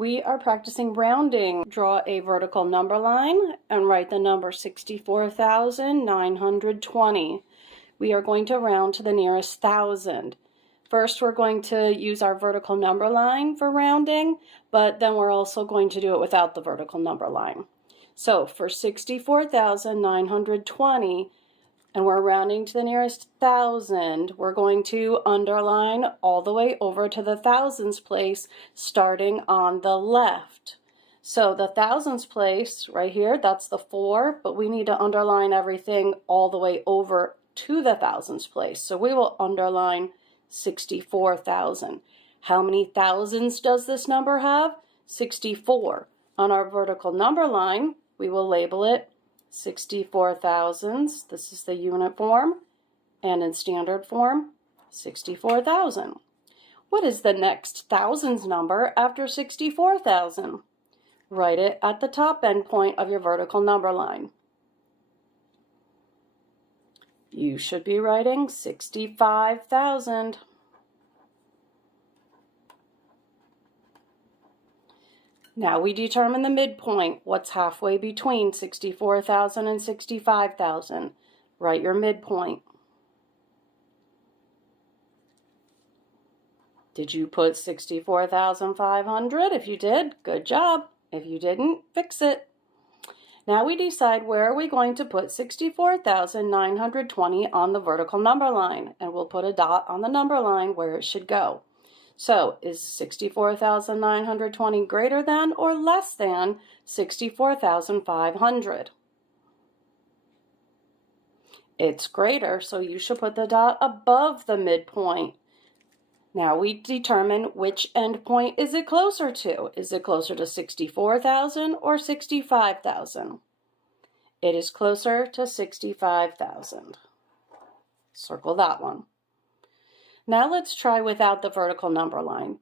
We are practicing rounding. Draw a vertical number line and write the number 64,920. We are going to round to the nearest thousand. First, we're going to use our vertical number line for rounding, but then we're also going to do it without the vertical number line. So for 64,920, and we're rounding to the nearest thousand, we're going to underline all the way over to the thousands place, starting on the left. So the thousands place right here, that's the 4, but we need to underline everything all the way over to the thousands place. So we will underline 64,000. How many thousands does this number have? 64. On our vertical number line, we will label it 64 thousandths. This is the unit form, and in standard form, 64,000. What is the next thousands number after 64,000? Write it at the top end point of your vertical number line. You should be writing 65,000. Now we determine the midpoint. What's halfway between 64,000 and 65,000? Write your midpoint. Did you put 64,500? If you did, good job. If you didn't, fix it. Now we decide where are we going to put 64,920 on the vertical number line, and we'll put a dot on the number line where it should go. So is 64,920 greater than or less than 64,500? It's greater, so you should put the dot above the midpoint. Now we determine which endpoint is it closer to. Is it closer to 64,000 or 65,000? It is closer to 65,000. Circle that one. Now let's try without the vertical number line.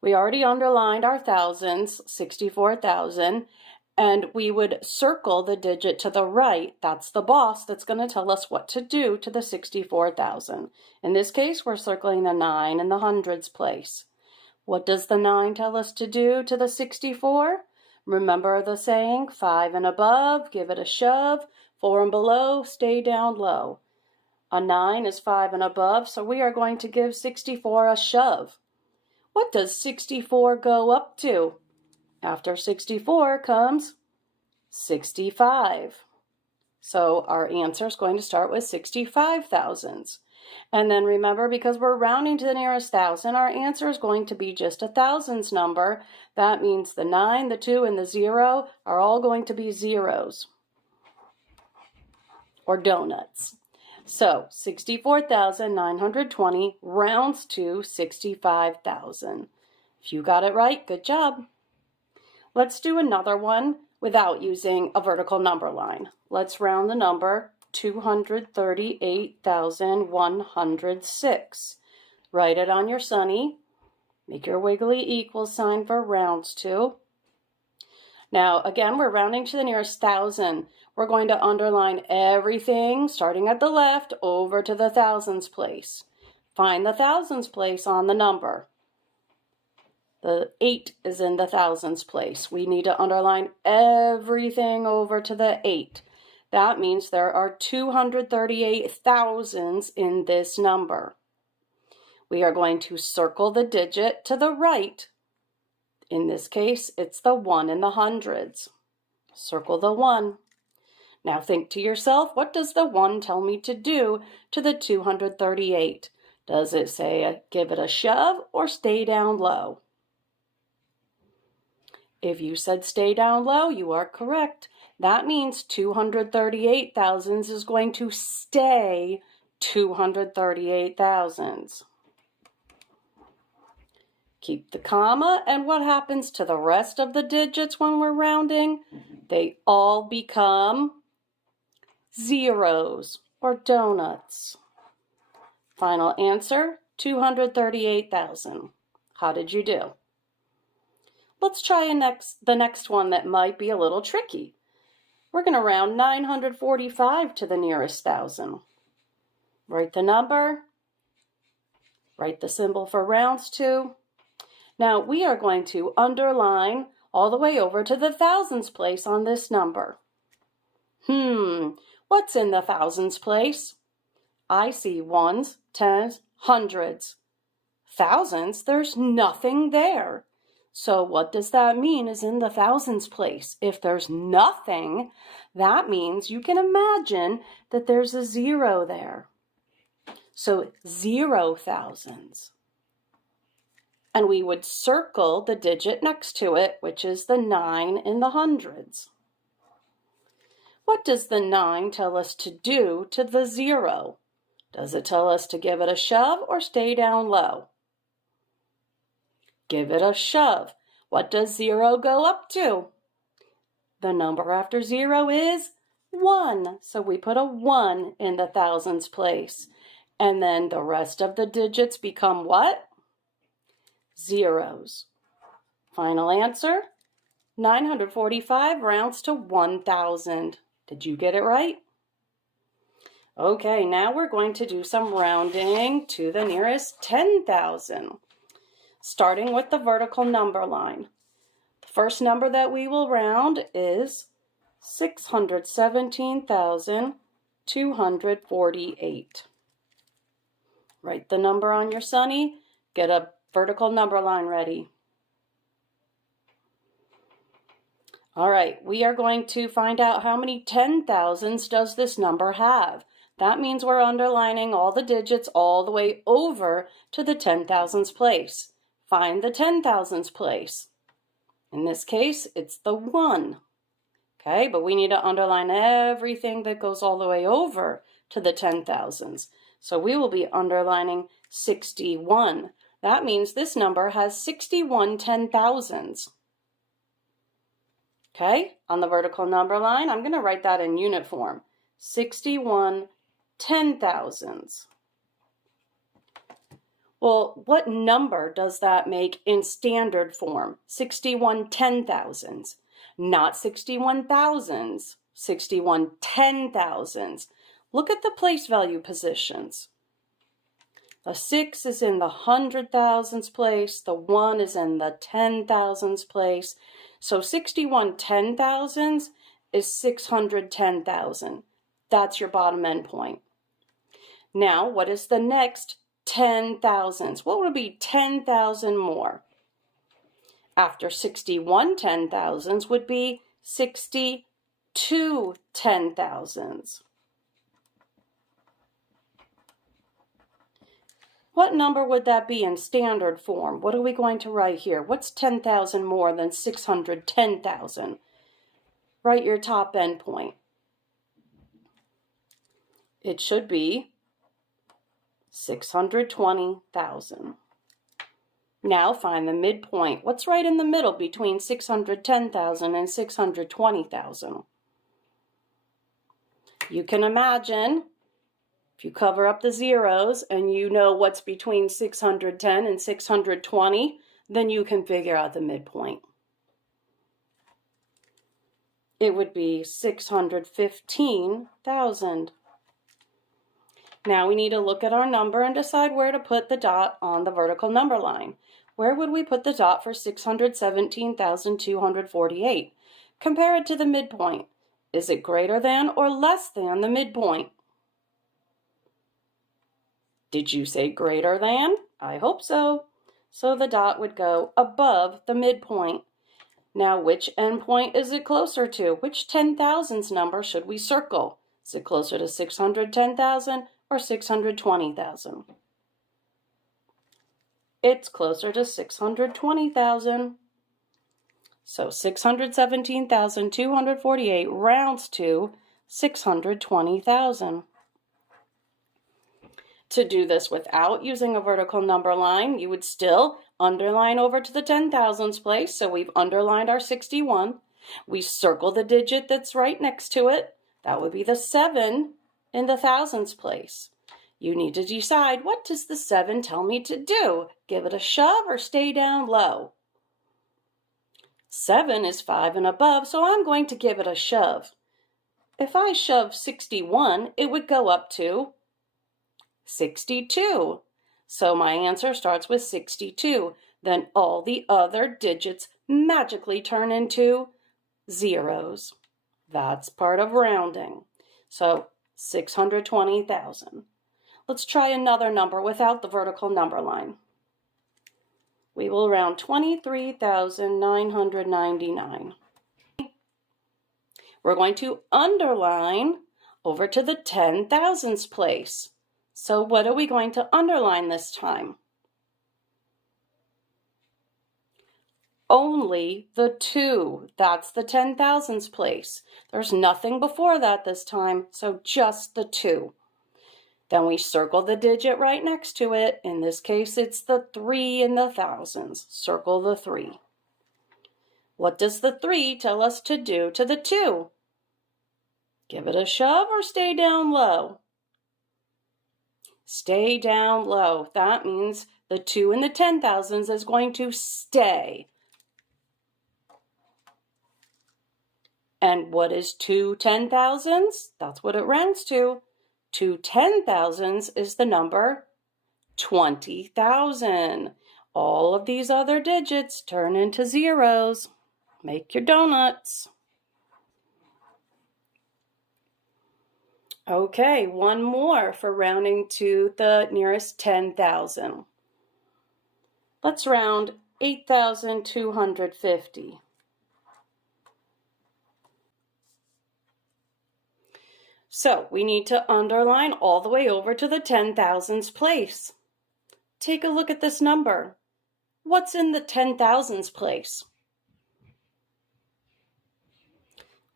We already underlined our thousands, 64,000, and we would circle the digit to the right. That's the boss that's going to tell us what to do to the 64,000. In this case, we're circling the 9 in the hundreds place. What does the 9 tell us to do to the 64? Remember the saying, 5 and above, give it a shove, 4 and below, stay down low. A 9 is 5 and above, so we are going to give 64 a shove. What does 64 go up to? After 64 comes 65. So our answer is going to start with 65 thousandths. And then remember, because we're rounding to the nearest thousand, our answer is going to be just a thousands number. That means the 9, the 2, and the 0 are all going to be zeros or donuts. So 64,920 rounds to 65,000. If you got it right, good job. Let's do another one without using a vertical number line. Let's round the number 238,106. Write it on your sunny. Make your wiggly equal sign for rounds to. Now, again, we're rounding to the nearest thousand. We're going to underline everything, starting at the left, over to the thousands place. Find the thousands place on the number. The 8 is in the thousands place. We need to underline everything over to the 8. That means there are 238 thousands in this number. We are going to circle the digit to the right. In this case, it's the 1 in the hundreds. Circle the 1. Now think to yourself, what does the 1 tell me to do to the 238? Does it say give it a shove or stay down low? If you said stay down low, you are correct. That means 238 thousandths is going to stay 238 thousandths. Keep the comma, and what happens to the rest of the digits when we're rounding? They all become zeros or donuts. Final answer, 238,000. How did you do? Let's try the next one that might be a little tricky. We're going to round 945 to the nearest thousand. Write the number, write the symbol for rounds to. Now we are going to underline all the way over to the thousands place on this number. What's in the thousands place? I see ones, tens, hundreds. Thousands, there's nothing there. So what does that mean is in the thousands place? If there's nothing, that means you can imagine that there's a zero there. So 0 thousands. And we would circle the digit next to it, which is the 9 in the hundreds. What does the 9 tell us to do to the 0? Does it tell us to give it a shove or stay down low? Give it a shove. What does 0 go up to? The number after 0 is 1. So we put a 1 in the thousands place. And then the rest of the digits become what? Zeros. Final answer? 945 rounds to 1,000. Did you get it right? Okay, now we're going to do some rounding to the nearest 10,000. Starting with the vertical number line. The first number that we will round is 617,248. Write the number on your Sunny. Get a vertical number line ready. All right, we are going to find out how many 10,000s does this number have. That means we're underlining all the digits all the way over to the 10,000s place. Find the 10,000s place. In this case, it's the 1. Okay, but we need to underline everything that goes all the way over to the 10,000s. So we will be underlining 61. That means this number has 61 10,000s. Okay, on the vertical number line, I'm going to write that in unit form. 61 10,000s. Well, what number does that make in standard form? 61 10,000s. Not 61 thousands, 61 10,000s. Look at the place value positions. The 6 is in the 100,000s place. The 1 is in the 10,000s place. So 61 10,000s is 610,000. That's your bottom end point. Now, what is the next 10,000s? What would be 10,000 more? After 61 10,000s would be 62 10,000s. What number would that be in standard form? What are we going to write here? What's 10,000 more than 610,000? Write your top end point. It should be 620,000. Now find the midpoint. What's right in the middle between 610,000 and 620,000? You can imagine, if you cover up the zeros and you know what's between 610 and 620, then you can figure out the midpoint. It would be 615,000. Now we need to look at our number and decide where to put the dot on the vertical number line. Where would we put the dot for 617,248? Compare it to the midpoint. Is it greater than or less than the midpoint? Did you say greater than? I hope so. So the dot would go above the midpoint. Now which endpoint is it closer to? Which 10,000s number should we circle? Is it closer to 610,000 or 620,000? It's closer to 620,000. So 617,248 rounds to 620,000. To do this without using a vertical number line, you would still underline over to the 10,000s place. So we've underlined our 61. We circle the digit that's right next to it. That would be the 7 in the thousands place. You need to decide, what does the 7 tell me to do? Give it a shove or stay down low? 7 is 5 and above, so I'm going to give it a shove. If I shove 61, it would go up to 62. So my answer starts with 62. then all the other digits magically turn into zeros. That's part of rounding. So 620,000. Let's try another number without the vertical number line. We will round 23,999. We're going to underline over to the 10,000s place. So what are we going to underline this time? Only the 2. That's the 10,000s place. There's nothing before that this time, so just the 2. Then we circle the digit right next to it. In this case, it's the 3 in the thousands. Circle the 3. What does the 3 tell us to do to the 2? Give it a shove or stay down low? Stay down low. That means the 2 in the 10,000s is going to stay. And what is 2 10,000s? That's what it rounds to. 2 10,000s is the number 20,000. All of these other digits turn into zeros. Make your donuts. Okay, one more for rounding to the nearest 10,000. Let's round 8,250. So we need to underline all the way over to the 10,000s place. Take a look at this number. What's in the 10,000s place?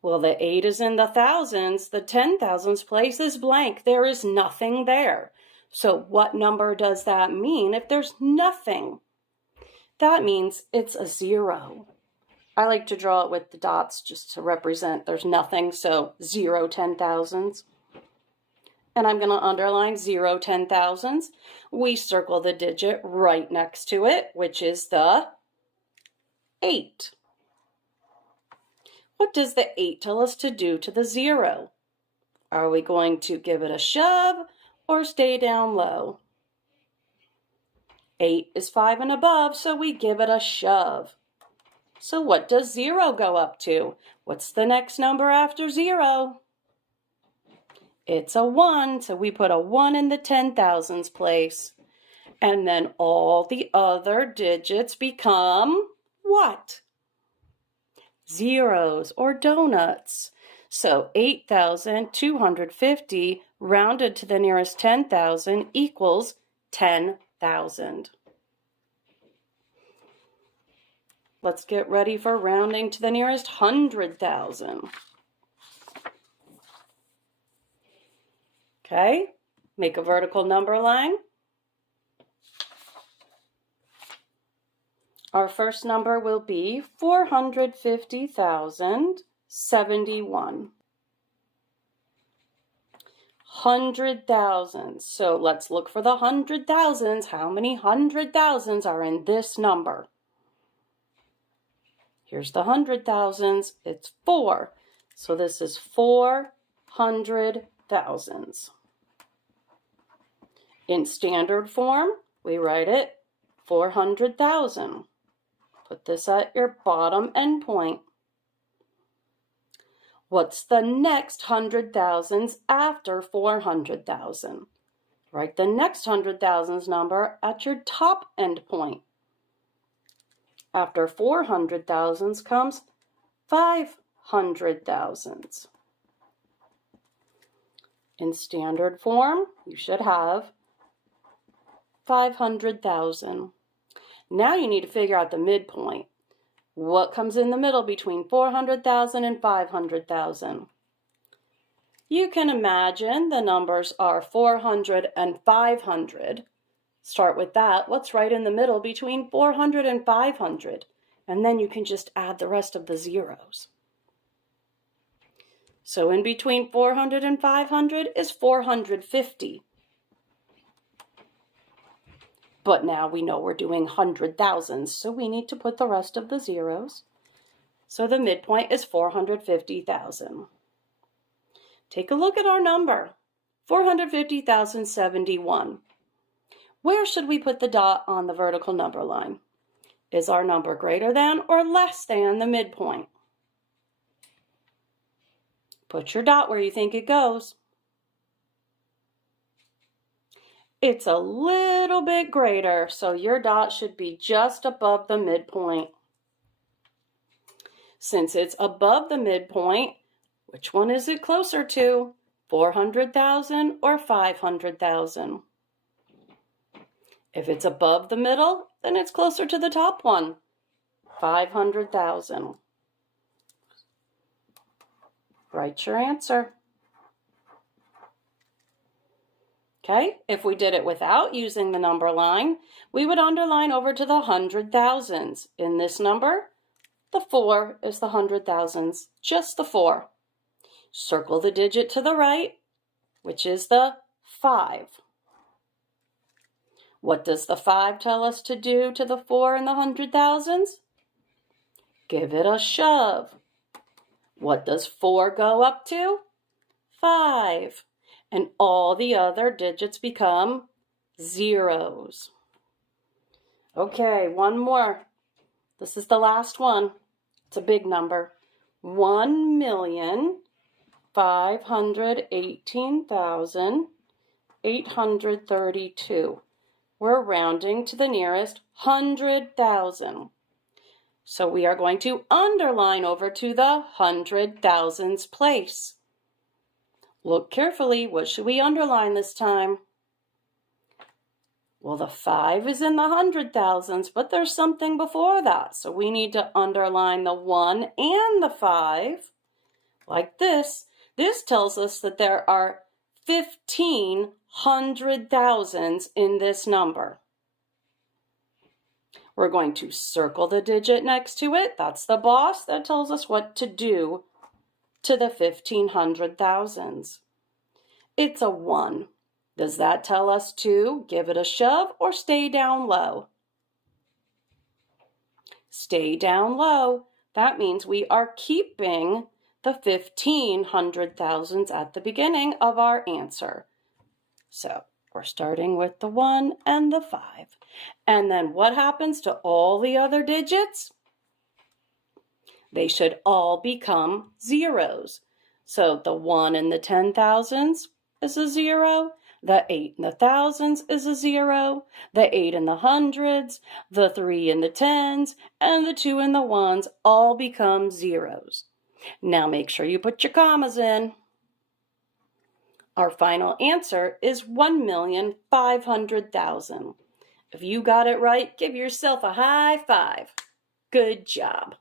Well, the 8 is in the thousands. The 10,000s place is blank. There is nothing there. So what number does that mean if there's nothing? That means it's a 0. I like to draw it with the dots just to represent there's nothing, so 0 10,000s. And I'm going to underline 0 10,000s. We circle the digit right next to it, which is the 8. What does the 8 tell us to do to the 0? Are we going to give it a shove or stay down low? 8 is 5 and above, so we give it a shove. So what does 0 go up to? What's the next number after 0? It's a 1, so we put a 1 in the 10,000s place. And then all the other digits become what? Zeros or donuts. So 8,250 rounded to the nearest 10,000 equals 10,000. Let's get ready for rounding to the nearest 100,000. Okay, make a vertical number line. Our first number will be 450,071. 100,000. So let's look for the 100,000s. How many 100,000s are in this number? Here's the 100,000s. It's 4. So this is 400,000s. In standard form, we write it 400,000. Put this at your bottom endpoint. What's the next 100,000s after 400,000? Write the next 100,000s number at your top endpoint. After 400,000s comes 500,000s. In standard form, you should have 500,000. Now you need to figure out the midpoint. What comes in the middle between 400,000 and 500,000? You can imagine the numbers are 400 and 500. Start with that. What's right in the middle between 400 and 500? And then you can just add the rest of the zeros. So in between 400 and 500 is 450. But now we know we're doing 100,000s, so we need to put the rest of the zeros. So the midpoint is 450,000. Take a look at our number, 450,071. Where should we put the dot on the vertical number line? Is our number greater than or less than the midpoint? Put your dot where you think it goes. It's a little bit greater, so your dot should be just above the midpoint. Since it's above the midpoint, which one is it closer to? 400,000 or 500,000? If it's above the middle, then it's closer to the top one, 500,000. Write your answer. Okay, if we did it without using the number line, we would underline over to the hundred thousands. In this number, the 4 is the hundred thousands, just the 4. Circle the digit to the right, which is the 5. What does the 5 tell us to do to the 4 in the hundred thousands? Give it a shove. What does 4 go up to? 5. And all the other digits become zeros. Okay, one more. This is the last one. It's a big number. 1,518,832. We're rounding to the nearest 100,000. So we are going to underline over to the hundred thousands place. Look carefully. What should we underline this time? Well, the 5 is in the hundred thousands, but there's something before that. So we need to underline the 1 and the 5 like this. This tells us that there are 15 hundred thousands in this number. We're going to circle the digit next to it. That's the boss. That tells us what to do to the 1,500 thousands. It's a 1. Does that tell us to give it a shove or stay down low? Stay down low. That means we are keeping the 1,500 thousands at the beginning of our answer. So we're starting with the 1 and the 5. And then what happens to all the other digits? They should all become zeros. So the 1 in the 10,000s is a 0. The 8 in the thousands is a 0. The 8 in the hundreds, the 3 in the tens, and the 2 in the ones all become zeros. Now make sure you put your commas in. Our final answer is 1,500,000. If you got it right, give yourself a high five. Good job.